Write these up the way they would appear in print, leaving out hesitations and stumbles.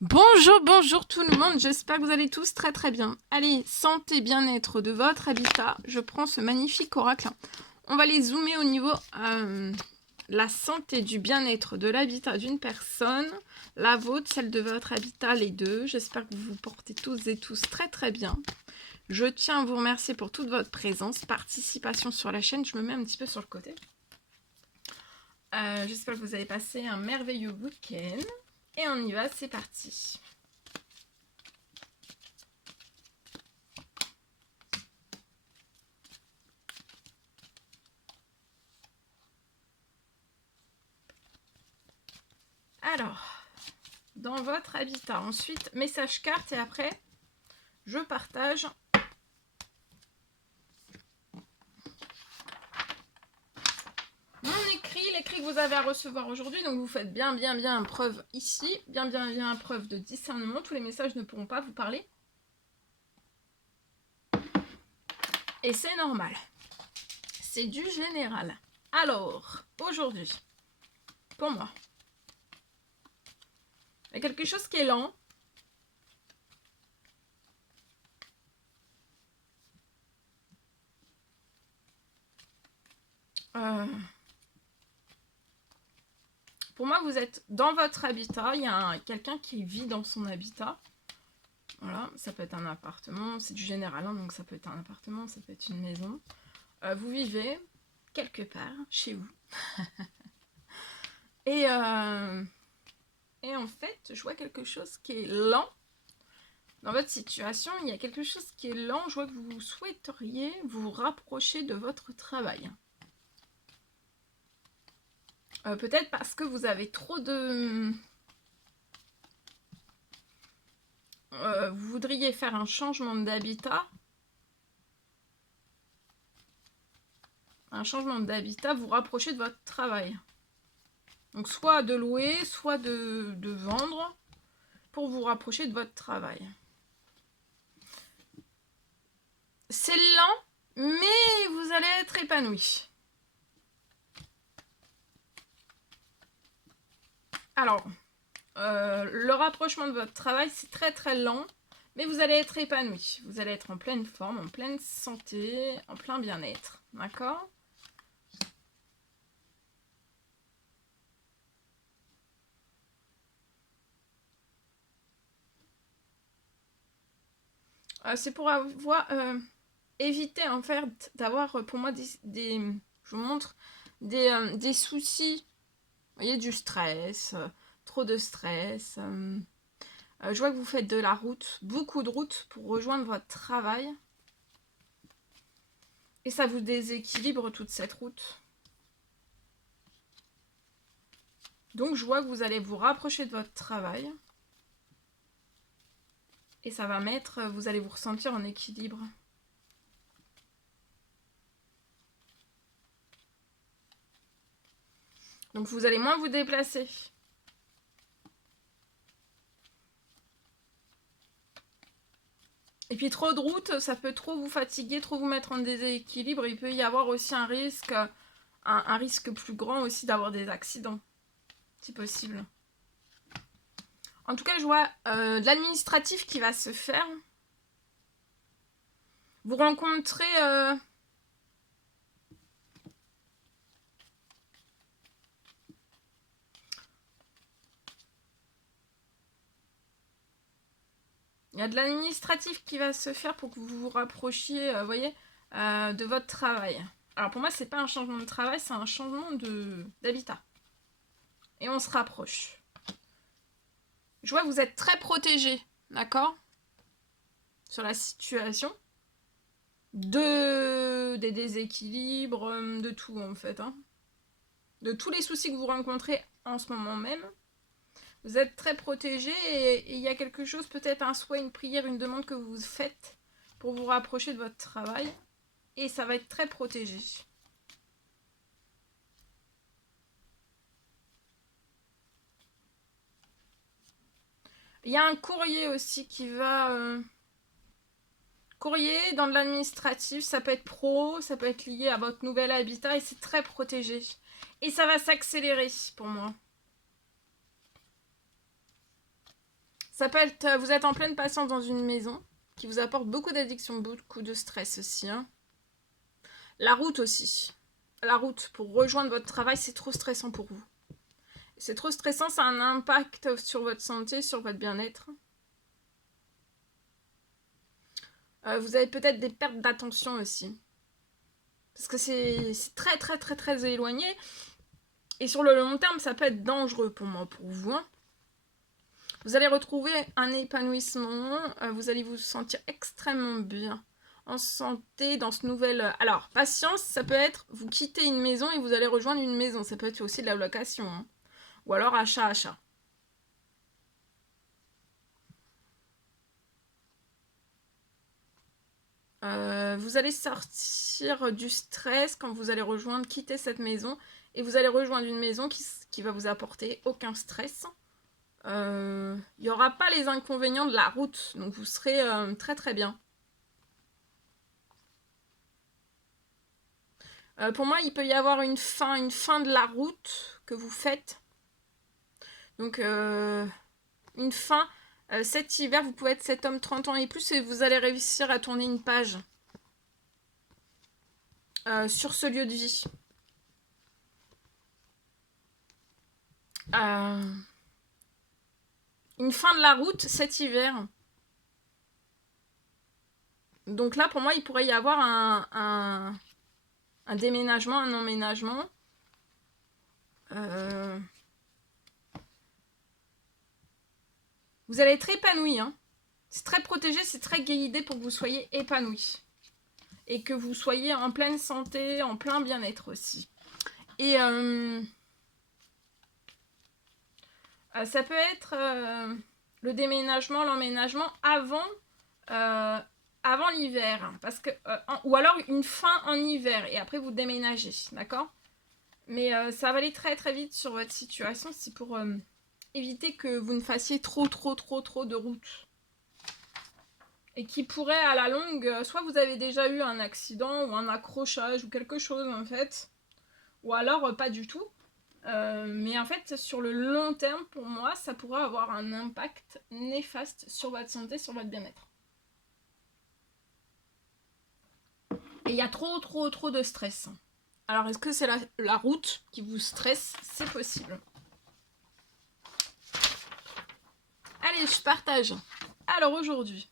Bonjour, bonjour tout le monde, j'espère que vous allez tous très très bien. Allez, santé, bien-être de votre habitat, je prends ce magnifique oracle. On va les zoomer au niveau la santé du bien-être de l'habitat d'une personne, la vôtre, celle de votre habitat, les deux. J'espère que vous vous portez tous et tous très très bien. Je tiens à vous remercier pour toute votre présence, participation sur la chaîne. Je me mets un petit peu sur le côté. J'espère que vous avez passé un merveilleux week-end. Et on y va, c'est parti. Alors, dans votre habitat, ensuite, message carte et après, je partage mon écrit, l'écrit que vous avez à recevoir aujourd'hui. Donc, vous faites bien preuve ici, bien preuve de discernement. Tous les messages ne pourront pas vous parler. Et c'est normal. C'est du général. Alors, aujourd'hui, pour moi, il y a quelque chose qui est lent. Pour moi, vous êtes dans votre habitat. Il y a quelqu'un qui vit dans son habitat. Voilà, ça peut être un appartement. C'est du général, hein, donc ça peut être un appartement, ça peut être une maison. Vous vivez quelque part chez vous. et en fait, je vois quelque chose qui est lent. Dans votre situation, il y a quelque chose qui est lent. Je vois que vous souhaiteriez vous rapprocher de votre travail. Peut-être parce que vous avez trop de... vous voudriez faire un changement d'habitat. Vous rapprocher de votre travail. Donc soit de louer, soit de vendre pour vous rapprocher de votre travail. C'est lent, mais vous allez être épanoui. Alors, le rapprochement de votre travail, c'est très très lent, mais vous allez être épanoui. Vous allez être en pleine forme, en pleine santé, en plein bien-être. D'accord ? C'est pour avoir... éviter en fait d'avoir pour moi je vous montre des soucis, vous voyez, du stress, trop de stress. Je vois que vous faites de la route, beaucoup de route pour rejoindre votre travail. Et ça vous déséquilibre toute cette route. Donc je vois que vous allez vous rapprocher de votre travail. Et ça va mettre, vous allez vous ressentir en équilibre. Donc vous allez moins vous déplacer. Et puis trop de route, ça peut trop vous fatiguer, trop vous mettre en déséquilibre. Il peut y avoir aussi un risque plus grand aussi d'avoir des accidents, si possible. En tout cas, je vois de l'administratif qui va se faire. Vous rencontrez... il y a de l'administratif qui va se faire pour que vous vous rapprochiez, vous voyez, de votre travail. Alors pour moi, c'est pas un changement de travail, c'est un changement d'habitat. Et on se rapproche. Je vois que vous êtes très protégé, d'accord, sur la situation. Des déséquilibres, de tout en fait. Hein. De tous les soucis que vous rencontrez en ce moment même. Vous êtes très protégé et il y a quelque chose, peut-être un souhait, une prière, une demande que vous faites pour vous rapprocher de votre travail. Et ça va être très protégé. Il y a un courrier aussi qui va... courrier dans de l'administratif, ça peut être pro, ça peut être lié à votre nouvel habitat et c'est très protégé. Et ça va s'accélérer pour moi. Ça peut être, vous êtes en pleine patience dans une maison qui vous apporte beaucoup d'addiction, beaucoup de stress aussi. Hein. La route aussi. La route pour rejoindre votre travail, c'est trop stressant pour vous. C'est trop stressant, ça a un impact sur votre santé, sur votre bien-être. Vous avez peut-être des pertes d'attention aussi. Parce que c'est très très très très éloigné. Et sur le long terme, ça peut être dangereux pour moi, pour vous. Hein. Vous allez retrouver un épanouissement. Vous allez vous sentir extrêmement bien. En santé, dans ce nouvel... Alors, patience, ça peut être, vous quittez une maison et vous allez rejoindre une maison. Ça peut être aussi de la location. Hein. Ou alors achat. Vous allez sortir du stress quand vous allez quitter cette maison. Et vous allez rejoindre une maison qui va vous apporter aucun stress. Il n'y aura pas les inconvénients de la route. Donc vous serez très très bien. Pour moi, il peut y avoir une fin de la route que vous faites. Donc, une fin. Cet hiver, vous pouvez être cet homme 30 ans et plus et vous allez réussir à tourner une page sur ce lieu de vie. Une fin de la route cet hiver. Donc là, pour moi, il pourrait y avoir un déménagement, un emménagement. Vous allez être épanoui. Hein. C'est très protégé, c'est très guidé pour que vous soyez épanoui. Et que vous soyez en pleine santé, en plein bien-être aussi. Et ça peut être le déménagement, l'emménagement avant l'hiver. Parce que, ou alors une fin en hiver et après vous déménagez, d'accord? Mais ça va aller très très vite sur votre situation. C'est pour éviter que vous ne fassiez trop de route. Et qui pourrait à la longue, soit vous avez déjà eu un accident ou un accrochage ou quelque chose en fait, ou alors pas du tout. Mais en fait, sur le long terme, pour moi, ça pourrait avoir un impact néfaste sur votre santé, sur votre bien-être. Et il y a trop de stress. Alors, est-ce que c'est la route qui vous stresse? C'est possible. Allez, je partage. Alors, aujourd'hui,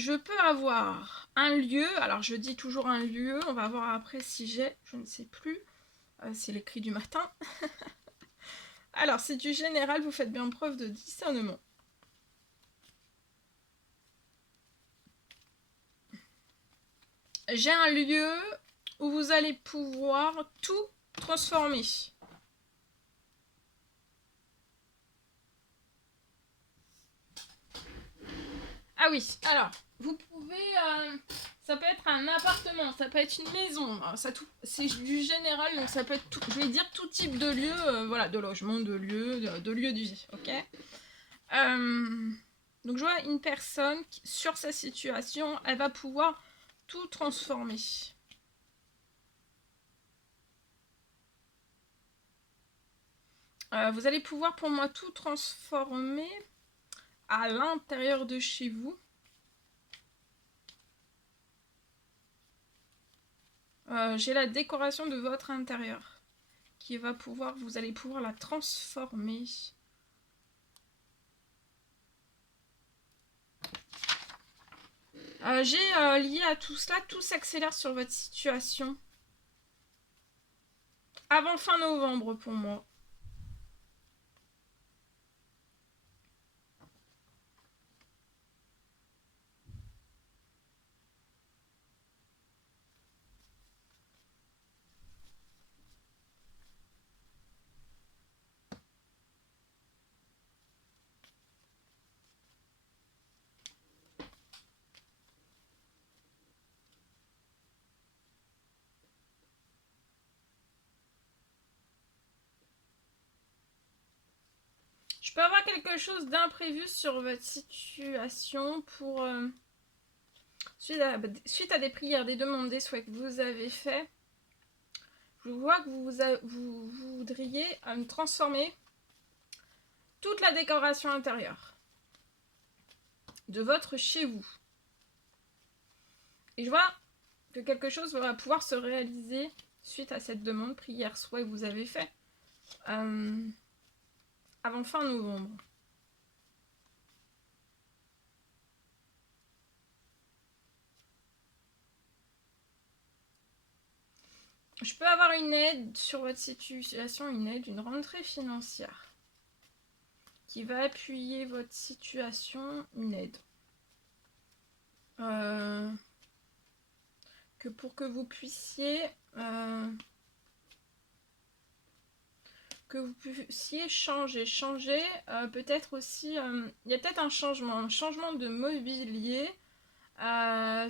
je peux avoir un lieu. Alors, je dis toujours un lieu. On va voir après si j'ai, je ne sais plus. C'est les cris du matin. Alors, c'est du général. Vous faites bien preuve de discernement. J'ai un lieu où vous allez pouvoir tout transformer. Ah oui, alors, vous pouvez... ça peut être un appartement, ça peut être une maison. C'est du général, donc ça peut être, je vais dire, tout type de lieu, voilà, de logement, de lieu de vie, ok. Donc je vois une personne qui, sur sa situation, elle va pouvoir tout transformer. Vous allez pouvoir pour moi tout transformer à l'intérieur de chez vous. J'ai la décoration de votre intérieur qui va pouvoir, vous allez pouvoir la transformer. J'ai lié à tout cela, tout s'accélère sur votre situation. Avant fin novembre pour moi. Je peux avoir quelque chose d'imprévu sur votre situation pour Suite à des prières, des demandes, des souhaits que vous avez faits, je vois que vous voudriez transformer toute la décoration intérieure de votre chez vous. Et je vois que quelque chose va pouvoir se réaliser suite à cette demande, prière, souhait que vous avez fait avant fin novembre. Je peux avoir une aide sur votre situation, une rentrée financière qui va appuyer votre situation, une aide. Que pour que vous puissiez changer, peut-être aussi, il y a peut-être un changement de mobilier,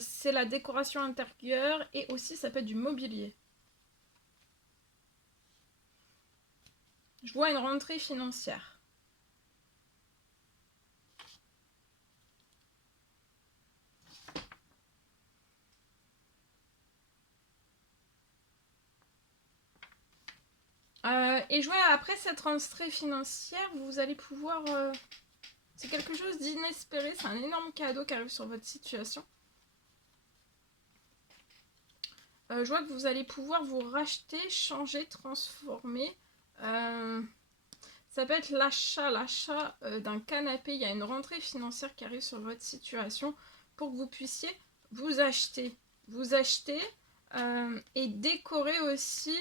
c'est la décoration intérieure et aussi ça peut être du mobilier. Je vois une rentrée financière. Et je vois après cette rentrée financière, vous allez pouvoir... c'est quelque chose d'inespéré, c'est un énorme cadeau qui arrive sur votre situation. Je vois que vous allez pouvoir vous racheter, changer, transformer. Ça peut être l'achat d'un canapé. Il y a une rentrée financière qui arrive sur votre situation pour que vous puissiez vous acheter et décorer aussi,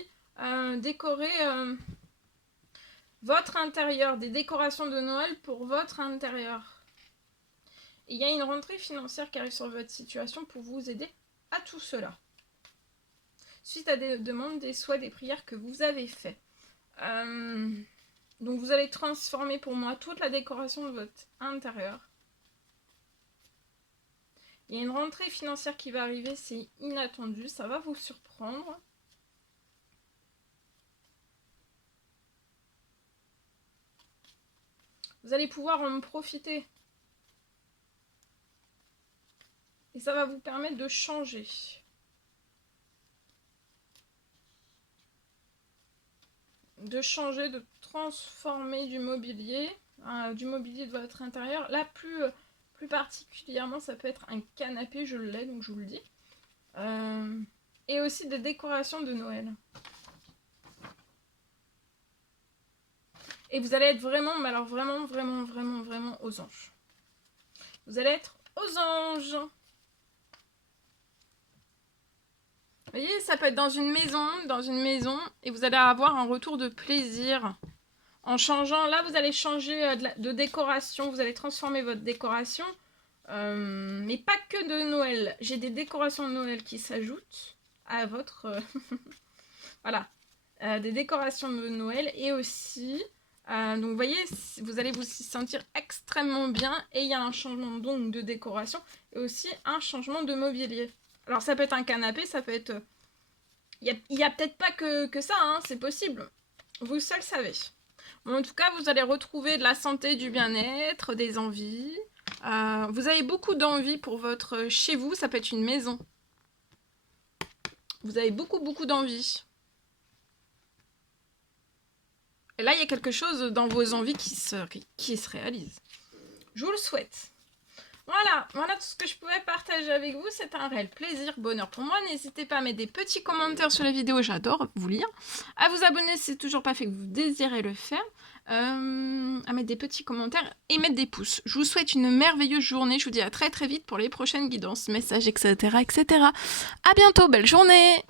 votre intérieur, des décorations de Noël pour votre intérieur. Et il y a une rentrée financière qui arrive sur votre situation pour vous aider à tout cela. Suite à des demandes, des souhaits, des prières que vous avez fait. Donc vous allez transformer pour moi toute la décoration de votre intérieur. Il y a une rentrée financière qui va arriver, c'est inattendu, ça va vous surprendre. Vous allez pouvoir en profiter. Et ça va vous permettre de changer. De transformer du mobilier de votre intérieur. Là, plus particulièrement, ça peut être un canapé, je l'ai, donc je vous le dis. Et aussi des décorations de Noël. Et vous allez être vraiment, mais alors vraiment aux anges. Vous allez être aux anges. Vous voyez, ça peut être dans une maison, et vous allez avoir un retour de plaisir. En changeant, là vous allez changer de décoration, vous allez transformer votre décoration, mais pas que de Noël. J'ai des décorations de Noël qui s'ajoutent à votre... voilà, des décorations de Noël et aussi... donc vous voyez, vous allez vous sentir extrêmement bien et il y a un changement donc de décoration et aussi un changement de mobilier. Alors ça peut être un canapé, ça peut être... Il y a peut-être pas que ça, hein, c'est possible. Vous seul savez. Bon, en tout cas, vous allez retrouver de la santé, du bien-être, des envies. Vous avez beaucoup d'envie pour votre chez vous, ça peut être une maison. Vous avez beaucoup d'envie. Et là, il y a quelque chose dans vos envies qui se réalise. Je vous le souhaite. Voilà tout ce que je pouvais partager avec vous. C'est un réel plaisir, bonheur pour moi. N'hésitez pas à mettre des petits commentaires sur la vidéo, j'adore vous lire. À vous abonner si c'est toujours pas fait que vous désirez le faire. À mettre des petits commentaires et mettre des pouces. Je vous souhaite une merveilleuse journée. Je vous dis à très vite pour les prochaines guidances, messages, etc. À bientôt, belle journée!